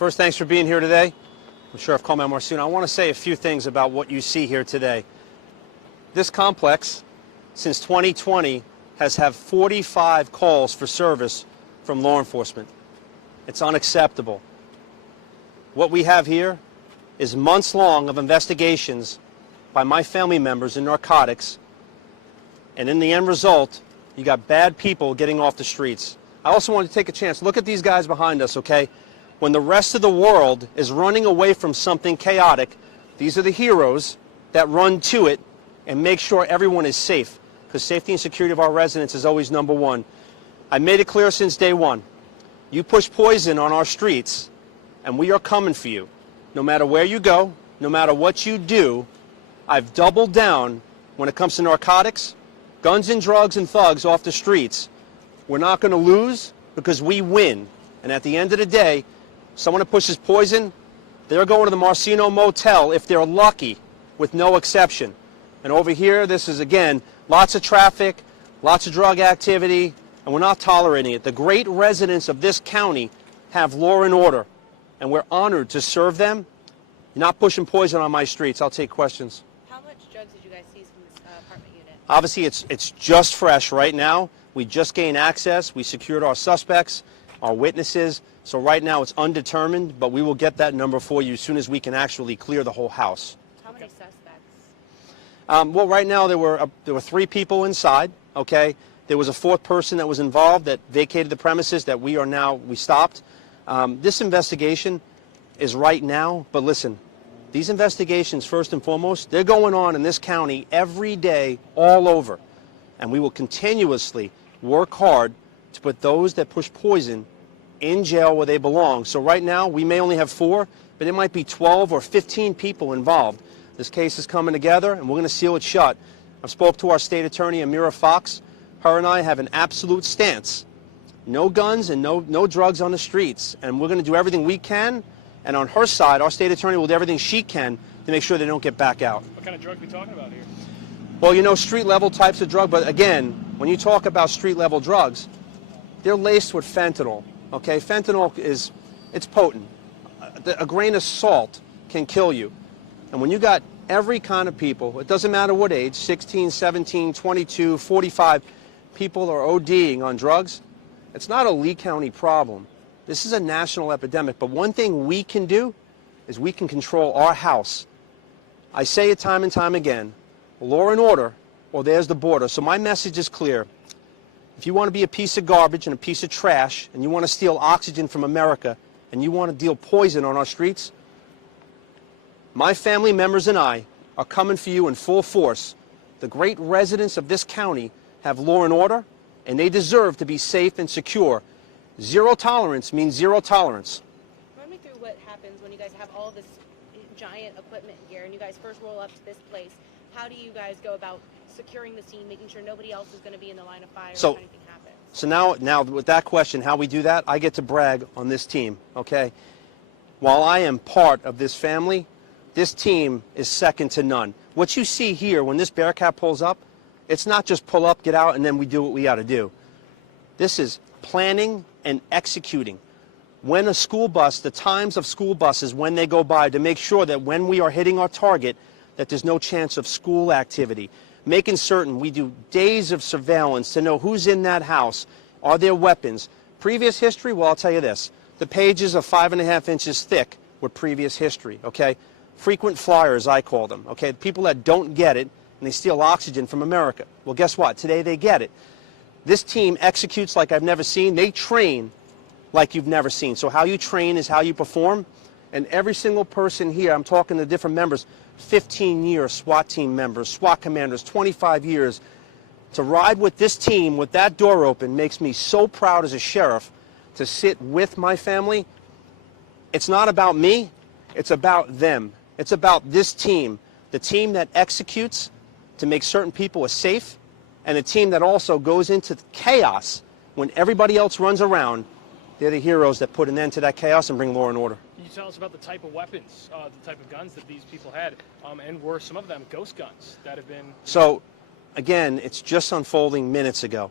First, thanks for being here today. I'm Sheriff Coleman Marsoon. I want to say a few things about what you see here today. This complex, since 2020, has had 45 calls for service from law enforcement. It's unacceptable. What we have here is months long of investigations by my family members in narcotics, and in the end result, you got bad people getting off the streets. I also want to take a chance. Look at these guys behind us, okay? When the rest of the world is running away from something chaotic, these are the heroes that run to it and make sure everyone is safe, because safety and security of our residents is always number one. I made it clear since day one. You push poison on our streets, and we are coming for you. No matter where you go, no matter what you do, I've doubled down when it comes to narcotics, guns and drugs and thugs off the streets. We're not going to lose because we win. And at the end of the day, someone that pushes poison, they're going to the Marcino Motel if they're lucky, with no exception. And over here, this is, again, lots of traffic, lots of drug activity, and we're not tolerating it. The great residents of this county have law and order, and we're honored to serve them. You're not pushing poison on my streets. I'll take questions. How much drugs did you guys seize from this apartment unit? Obviously, it's just fresh right now. We just gained access. We secured our suspects, our witnesses. So right now it's undetermined, but we will get that number for you as soon as we can actually clear the whole house. How many suspects? Well, right now there were 3 people inside. Okay, there was a 4th person that was involved that vacated the premises that we stopped. This investigation is right now, but listen, these investigations, first and foremost, they're going on in this county every day, all over, and we will continuously work hard to put those that push poison in jail where they belong. So right now, we may only have 4, but it might be 12 or 15 people involved. This case is coming together, and we're going to seal it shut. I've spoke to our state attorney, Amira Fox. Her and I have an absolute stance. No guns and no drugs on the streets. And we're going to do everything we can. And on her side, our state attorney will do everything she can to make sure they don't get back out. What kind of drug are we talking about here? Well, you know, street-level types of drug. But again, when you talk about street-level drugs, they're laced with fentanyl. Okay, fentanyl it's potent. A grain of salt can kill you. And when you got every kind of people, it doesn't matter what age, 16, 17, 22, 45, people are ODing on drugs, it's not a Lee County problem. This is a national epidemic. But one thing we can do is we can control our house. I say it time and time again, law and order, or there's the border. So my message is clear. If you want to be a piece of garbage and a piece of trash, and you want to steal oxygen from America, and you want to deal poison on our streets, my family members and I are coming for you in full force. The great residents of this county have law and order, and they deserve to be safe and secure. Zero tolerance means zero tolerance. Run me through what happens when you guys have all this giant equipment here, and you guys first roll up to this place. How do you guys go about securing the scene, making sure nobody else is going to be in the line of fire if anything happens? So now with that question, how we do that, I get to brag on this team, okay? While I am part of this family, this team is second to none. What you see here, when this Bearcat pulls up, it's not just pull up, get out, and then we do what we got to do. This is planning and executing. When a school bus, the times of school buses, when they go by, to make sure that when we are hitting our target, that there's no chance of school activity. Making certain we do days of surveillance to know who's in that house. Are there weapons? Previous history, well, I'll tell you this. The pages are 5.5 inches thick with previous history, okay? Frequent flyers, I call them, okay? People that don't get it, and they steal oxygen from America. Well, guess what? Today they get it. This team executes like I've never seen. They train like you've never seen. So how you train is how you perform. And every single person here, I'm talking to different members, 15-year SWAT team members, SWAT commanders, 25 years. To ride with this team with that door open makes me so proud as a sheriff to sit with my family. It's not about me. It's about them. It's about this team, the team that executes to make certain people are safe, and a team that also goes into chaos when everybody else runs around. They're the heroes that put an end to that chaos and bring law and order. Can you tell us about the type of weapons, the type of guns that these people had, and were some of them ghost guns that have been... So, again, it's just unfolding minutes ago.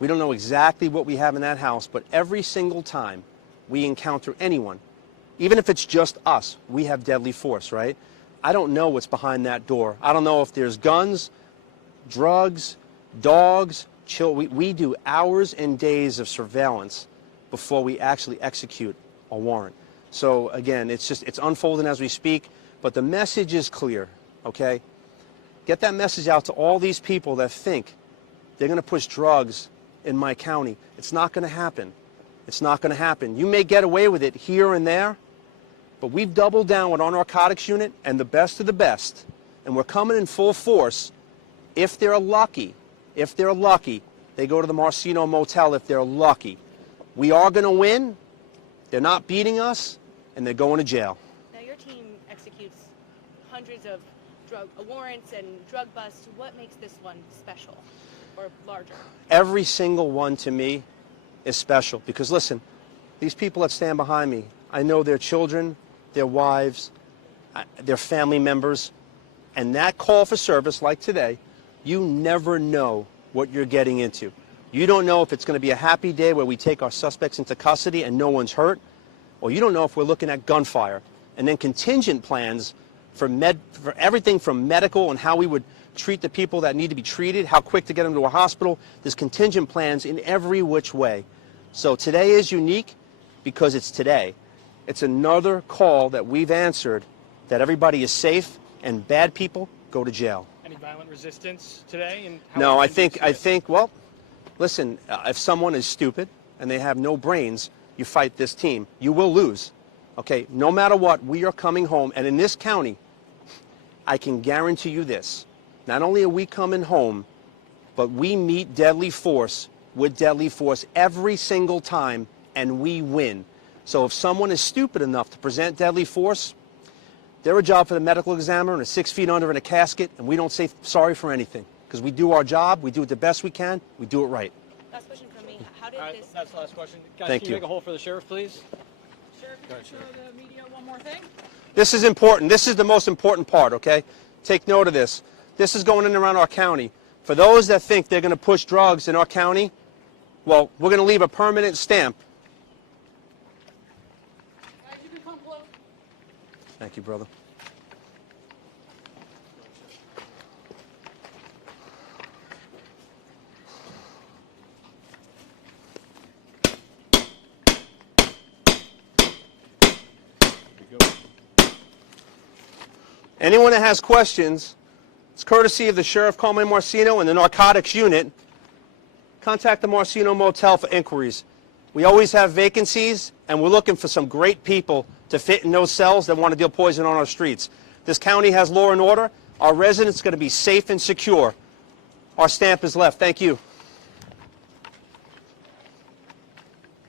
We don't know exactly what we have in that house, but every single time we encounter anyone even if it's just us, we have deadly force, right? I don't know what's behind that door. I don't know if there's guns, drugs, dogs, we do hours and days of surveillance before we actually execute a warrant. So again, it's unfolding as we speak, but the message is clear, okay? Get that message out to all these people that think they're going to push drugs in my county. It's not going to happen. It's not going to happen. You may get away with it here and there, but we've doubled down with our narcotics unit and the best of the best, and we're coming in full force. If they're lucky, they go to the Marcino Motel if they're lucky. We are going to win. They're not beating us, and they're going to jail. Now, your team executes hundreds of drug warrants and drug busts. What makes this one special or larger? Every single one to me is special because, listen, these people that stand behind me, I know their children, their wives, their family members, and that call for service like today, you never know what you're getting into. You don't know if it's going to be a happy day where we take our suspects into custody and no one's hurt, or you don't know if we're looking at gunfire. And then contingent plans for everything from medical and how we would treat the people that need to be treated, how quick to get them to a hospital. There's contingent plans in every which way. So today is unique because it's today. It's another call that we've answered that everybody is safe and bad people go to jail. Any violent resistance today? And how No, I think, well, listen, if someone is stupid and they have no brains, you fight this team. You will lose. Okay, no matter what, we are coming home. And in this county, I can guarantee you this. Not only are we coming home, but we meet deadly force with deadly force every single time, and we win. So if someone is stupid enough to present deadly force, they're a job for the medical examiner and 6 feet under in a casket, and we don't say sorry for anything because we do our job, we do it the best we can, we do it right. Last question from me. How did this? That's the last question. Guys, Thank can you. you make a hole for the sheriff, please? Sheriff, can you show the media one more thing? This is important. This is the most important part, okay? Take note of this. This is going in around our county. For those that think they're going to push drugs in our county, well, we're going to leave a permanent stamp. Guys, you can come close. Thank you, brother. Anyone that has questions, it's courtesy of the Sheriff Carmine Marcino and the Narcotics Unit. Contact the Marcino Motel for inquiries. We always have vacancies, and we're looking for some great people to fit in those cells that want to deal poison on our streets. This county has law and order. Our residents are going to be safe and secure. Our stamp is left. Thank you.